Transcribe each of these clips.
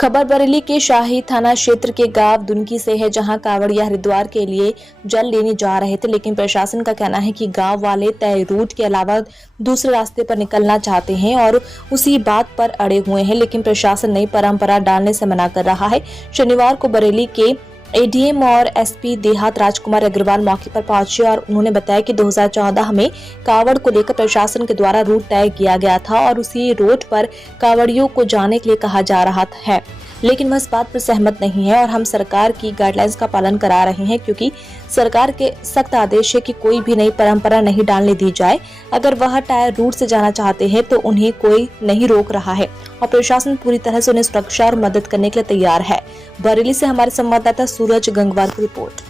खबर बरेली के शाही थाना क्षेत्र के गांव दुनकी से है, जहां कांवड़िया हरिद्वार के लिए जल लेने जा रहे थे, लेकिन प्रशासन का कहना है कि गांव वाले तय रूट के अलावा दूसरे रास्ते पर निकलना चाहते हैं और उसी बात पर अड़े हुए हैं, लेकिन प्रशासन नई परंपरा डालने से मना कर रहा है। शनिवार को बरेली के एडीएम और एसपी देहात राजकुमार अग्रवाल मौके पर पहुंचे और उन्होंने बताया कि 2014 में कांवड़ को लेकर प्रशासन के द्वारा रूट तय किया गया था और उसी रोड पर कांवड़ियों को जाने के लिए कहा जा रहा है, लेकिन वह इस बात पर सहमत नहीं है और हम सरकार की गाइडलाइंस का पालन करा रहे हैं, क्योंकि सरकार के सख्त आदेश है कि कोई भी नई परंपरा नहीं डालने दी जाए। अगर वह टायर रूट से जाना चाहते हैं तो उन्हें कोई नहीं रोक रहा है और प्रशासन पूरी तरह से उन्हें सुरक्षा और मदद करने के लिए तैयार है। बरेली से हमारे संवाददाता सूरज गंगवार की रिपोर्ट।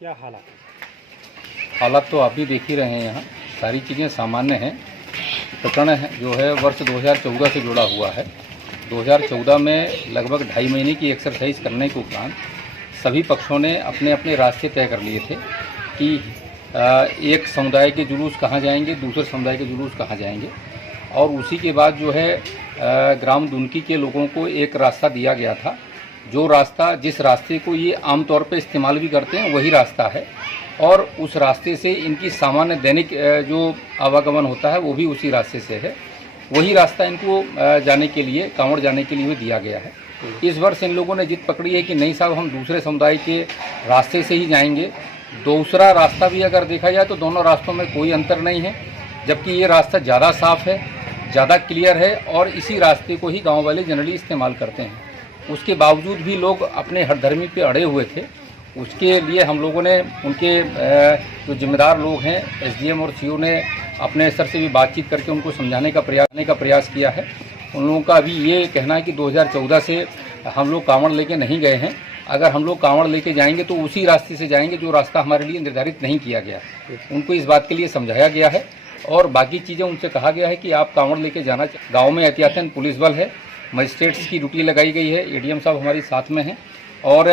क्या हालात तो आप भी देख ही रहे हैं, यहाँ सारी चीज़ें सामान्य हैं। प्रकरण है जो है वर्ष 2014 से जुड़ा हुआ है। 2014 में लगभग 2.5 महीने की एक्सरसाइज करने के उपरांत सभी पक्षों ने अपने अपने रास्ते तय कर लिए थे कि एक समुदाय के जुलूस कहाँ जाएंगे, दूसरे समुदाय के जुलूस कहाँ जाएंगे, और उसी के बाद जो है ग्राम दुनकी के लोगों को एक रास्ता दिया गया था। जो रास्ता, जिस रास्ते को ये आमतौर पर इस्तेमाल भी करते हैं, वही रास्ता है और उस रास्ते से इनकी सामान्य दैनिक जो आवागमन होता है वो भी उसी रास्ते से है। वही रास्ता इनको जाने के लिए, कांवड़ जाने के लिए भी दिया गया है। इस वर्ष इन लोगों ने जिद पकड़ी है कि नहीं साहब, हम दूसरे समुदाय के रास्ते से ही जाएंगे। दूसरा रास्ता भी अगर देखा जाए तो दोनों रास्तों में कोई अंतर नहीं है, जबकि ये रास्ता ज़्यादा साफ़ है, ज़्यादा क्लियर है और इसी रास्ते को ही गाँव वाले जनरली इस्तेमाल करते हैं। उसके बावजूद भी लोग अपने हठधर्मी पे अड़े हुए थे। उसके लिए हम लोगों ने उनके जो जिम्मेदार लोग हैं, एसडीएम और सीओ ने अपने स्तर से भी बातचीत करके उनको समझाने का प्रयास किया है। उन लोगों का अभी ये कहना है कि 2014 से हम लोग कांवड़ लेके नहीं गए हैं। अगर हम लोग कांवड़ लेके जाएंगे तो उसी रास्ते से जाएंगे जो रास्ता हमारे लिए निर्धारित नहीं किया गया। उनको इस बात के लिए समझाया गया है और बाकी चीज़ें उनसे कहा गया है कि आप कांवड़ लेके जाना। गाँव में एहतियातन पुलिस बल है, मजिस्ट्रेट्स की ड्यूटी लगाई गई है, एडीएम साहब हमारी साथ में हैं और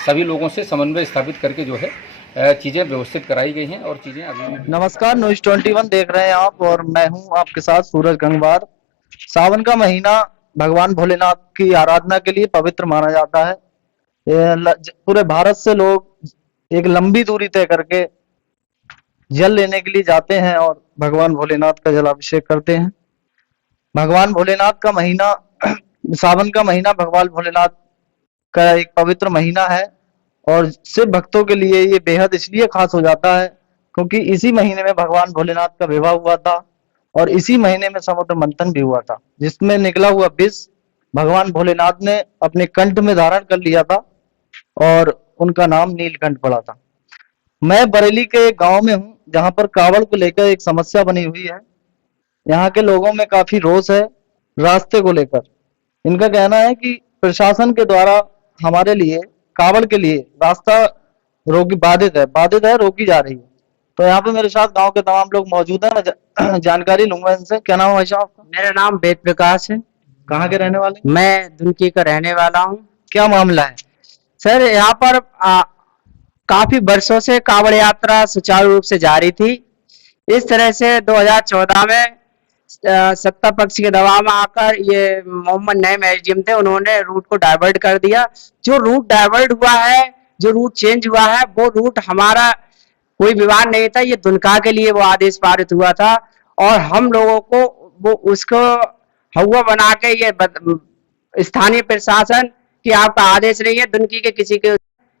सभी लोगों से समन्वय स्थापित करके जो है चीज़ें व्यवस्थित कराई गई हैं और चीज़ें अभी। नमस्कार, न्यूज़ 21 देख रहे हैं आप और मैं हूं आपके साथ सूरज गंगवार। सावन का महीना भगवान भोलेनाथ की आराधना के लिए पवित्र माना जाता है। पूरे भारत से लोग एक लंबी दूरी तय करके जल लेने के लिए जाते हैं और भगवान भोलेनाथ का जलाभिषेक करते हैं। भगवान भोलेनाथ का महीना, सावन का महीना भगवान भोलेनाथ का एक पवित्र महीना है और शिव भक्तों के लिए ये बेहद इसलिए खास हो जाता है क्योंकि इसी महीने में भगवान भोलेनाथ का विवाह हुआ था और इसी महीने में समुद्र मंथन भी हुआ था, जिसमें निकला हुआ विष भगवान भोलेनाथ ने अपने कंठ में धारण कर लिया था और उनका नाम नीलकंठ पड़ा था। मैं बरेली के एक गांव में हूँ जहां पर कांवड़ को लेकर एक समस्या बनी हुई है। यहाँ के लोगों में काफी रोष है रास्ते को लेकर। इनका कहना है कि प्रशासन के द्वारा हमारे लिए, कांवड़ के लिए रास्ता बाधित है, रोकी जा रही है। तो यहाँ पे मेरे साथ गांव के तमाम लोग मौजूद हैं, मैं जानकारी लूंगा इनसे। क्या नाम है भाई साहब आपका? मेरा नाम वेद प्रकाश है। कहाँ के रहने वाले? मैं दुनकी का रहने वाला हूँ। क्या मामला है सर? यहाँ पर काफी वर्षों से कांवड़ यात्रा सुचारू रूप से जारी थी। इस तरह से 2014 में सत्ता पक्ष के दबाव में आकर ये मोहम्मद नईम एसडीएम थे, उन्होंने रूट को डाइवर्ट कर दिया। जो रूट डाइवर्ट हुआ है, जो रूट चेंज हुआ है, वो रूट हमारा कोई विवाद नहीं था। ये दुनका के लिए वो आदेश पारित हुआ था और हम लोगों को वो उसको हवा बना के ये स्थानीय प्रशासन कि आपका आदेश नहीं है, दुनकी के किसी के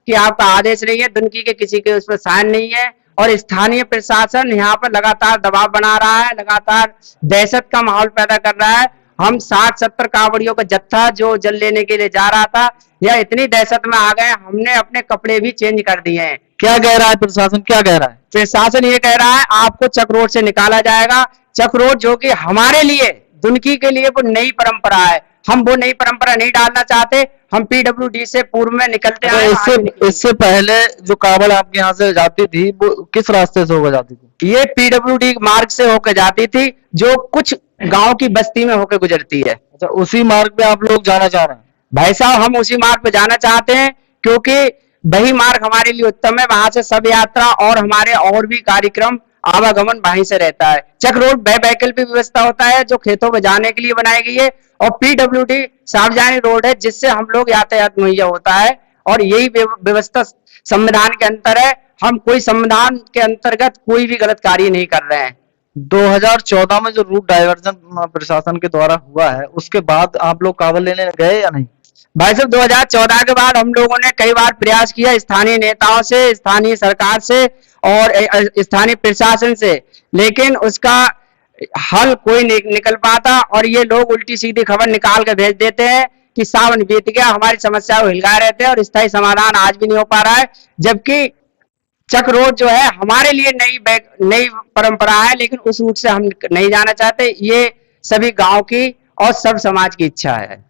कि आपका आदेश नहीं है, दुनकी के किसी के उस पर साइन नहीं है और स्थानीय प्रशासन यहाँ पर लगातार दबाव बना रहा है, लगातार दहशत का माहौल पैदा कर रहा है। हम 60-70 कांवड़ियों का जत्था जो जल लेने के लिए जा रहा था, यह इतनी दहशत में आ गए, हमने अपने कपड़े भी चेंज कर दिए हैं। क्या कह रहा है प्रशासन? क्या कह रहा है प्रशासन? ये कह रहा है आपको चक रोड से निकाला जाएगा। चक रोड जो कि हमारे लिए, दुनकी के लिए वो नई परंपरा है, हम वो नई परंपरा नहीं डालना चाहते। हम पीडब्ल्यूडी से पूर्व में निकलते हैं। इससे पहले जो कांवड़ आपके यहाँ से जाती थी वो किस रास्ते से होकर जाती थी? ये पीडब्ल्यूडी मार्ग से होकर जाती थी, जो कुछ गांव की बस्ती में होकर गुजरती है। अच्छा, उसी मार्ग पे आप लोग जाना चाह रहे हैं? भाई साहब, हम उसी मार्ग पे जाना चाहते हैं क्योंकि वही मार्ग हमारे लिए उत्तम है। वहां से सब यात्रा और हमारे और भी कार्यक्रम आवागमन वहीं से रहता है। चक रोड वैकल्पिक व्यवस्था होता है जो खेतों में जाने के लिए बनाई गई है, और पीडब्ल्यूडी सार्वजनिक रोड है जिससे हम लोग यातायात मुहैया होता है, और यही व्यवस्था संविधान के अंतर है। हम कोई संविधान के अंतर्गत कोई भी गलत कार्य नहीं कर रहे हैं। 2014 में जो रूट डाइवर्जन प्रशासन के द्वारा हुआ है, उसके बाद आप लोग कावड़ लेने गए या नहीं? भाई साहब 2014 के बाद हम लोगों ने कई बार प्रयास किया स्थानीय नेताओं से, स्थानीय सरकार से और स्थानीय प्रशासन से, लेकिन उसका हल कोई नहीं निकल पाता, और ये लोग उल्टी सीधी खबर निकाल के भेज देते हैं कि सावन बीत गया, हमारी समस्या को हिलगाए रहते हैं, और स्थायी समाधान आज भी नहीं हो पा रहा है। जबकि चक रोड जो है हमारे लिए नई परंपरा है, लेकिन उस रूट से हम नहीं जाना चाहते। ये सभी गांव की और सब समाज की इच्छा है।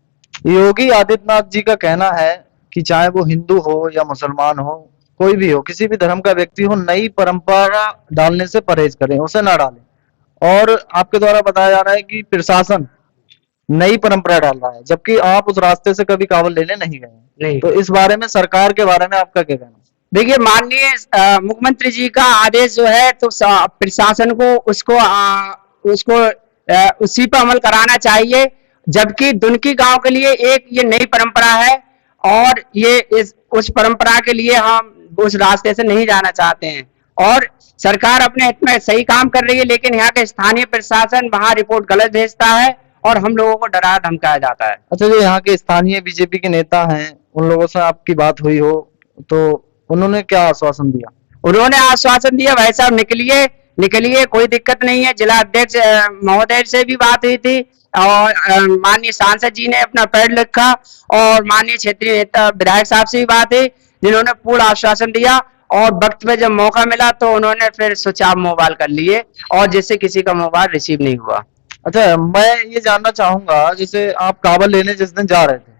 योगी आदित्यनाथ जी का कहना है कि चाहे वो हिंदू हो या मुसलमान हो, कोई भी हो, किसी भी धर्म का व्यक्ति हो, नई परंपरा डालने से परहेज करें, उसे ना डालें। और आपके द्वारा बताया जा रहा है कि प्रशासन नई परंपरा डाल रहा है, जबकि आप उस रास्ते से कभी कावड़ लेने नहीं गए हैं। नहीं। तो इस बारे में, सरकार के बारे में आपका क्या कहना है? देखिए, माननीय मुख्यमंत्री जी का आदेश जो है तो प्रशासन को उसको उसी पर अमल कराना चाहिए, जबकि दुनकी गांव के लिए एक ये नई परंपरा है, और ये उस परंपरा के लिए हम उस रास्ते से नहीं जाना चाहते हैं, और सरकार अपने हित में सही काम कर रही है, लेकिन यहाँ के स्थानीय प्रशासन वहां रिपोर्ट गलत भेजता है और हम लोगों को डरा धमकाया जाता है। अच्छा, जो यहाँ के स्थानीय बीजेपी के नेता हैं, उन लोगों से आपकी बात हुई हो तो उन्होंने क्या आश्वासन दिया? उन्होंने आश्वासन दिया भाई साहब निकलिए, कोई दिक्कत नहीं है। जिला अध्यक्ष महोदय से भी बात हुई थी, और माननीय सांसद जी ने अपना पैड लिखा, और माननीय क्षेत्रीय नेता विधायक साहब से भी बात हुई, जिन्होंने पूर्ण आश्वासन दिया, और वक्त पे जब मौका मिला तो उन्होंने फिर स्विच ऑफ मोबाइल कर लिए, और जिससे किसी का मोबाइल रिसीव नहीं हुआ। अच्छा, मैं ये जानना चाहूंगा, जैसे आप कावड़ लेने जिस दिन जा रहे थे,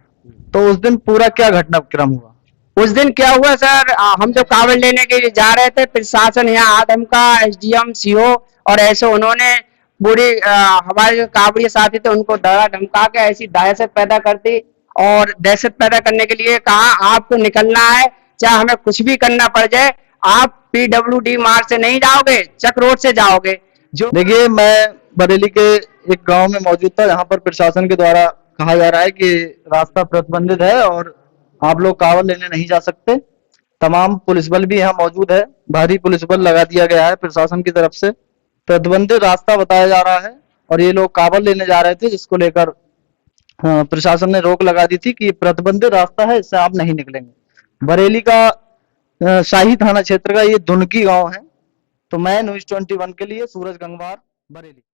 तो उस दिन पूरा क्या घटनाक्रम हुआ? उस दिन क्या हुआ सर, हम जब कावड़ लेने के लिए जा रहे थे, प्रशासन यहाँ आदमका, एसडीएम, सीओ और ऐसे उन्होंने पूरी हमारे जो कावड़िया साथी थे उनको डरा धमका के ऐसी दहशत पैदा कर दी, और दहशत पैदा करने के लिए कहा आपको निकलना है, चाहे हमें कुछ भी करना पड़ जाए, आप पीडब्ल्यूडी मार्ग से नहीं जाओगे, चक रोड से जाओगे। जो देखिए, मैं बरेली के एक गांव में मौजूद था, यहाँ पर प्रशासन के द्वारा कहा जा रहा है कि रास्ता प्रतिबंधित है और आप लोग कावड़ लेने नहीं जा सकते। तमाम पुलिस बल भी यहाँ मौजूद है, भारी पुलिस बल लगा दिया गया है प्रशासन की तरफ से। प्रतिबंधित रास्ता बताया जा रहा है, और ये लोग कावड़ लेने जा रहे थे, जिसको लेकर प्रशासन ने रोक लगा दी थी कि प्रतिबंधित रास्ता है, इससे आप नहीं निकलेंगे। बरेली का शाही थाना क्षेत्र का ये दुनकी गांव है। तो मैं न्यूज़ 21 के लिए सूरज गंगवार, बरेली।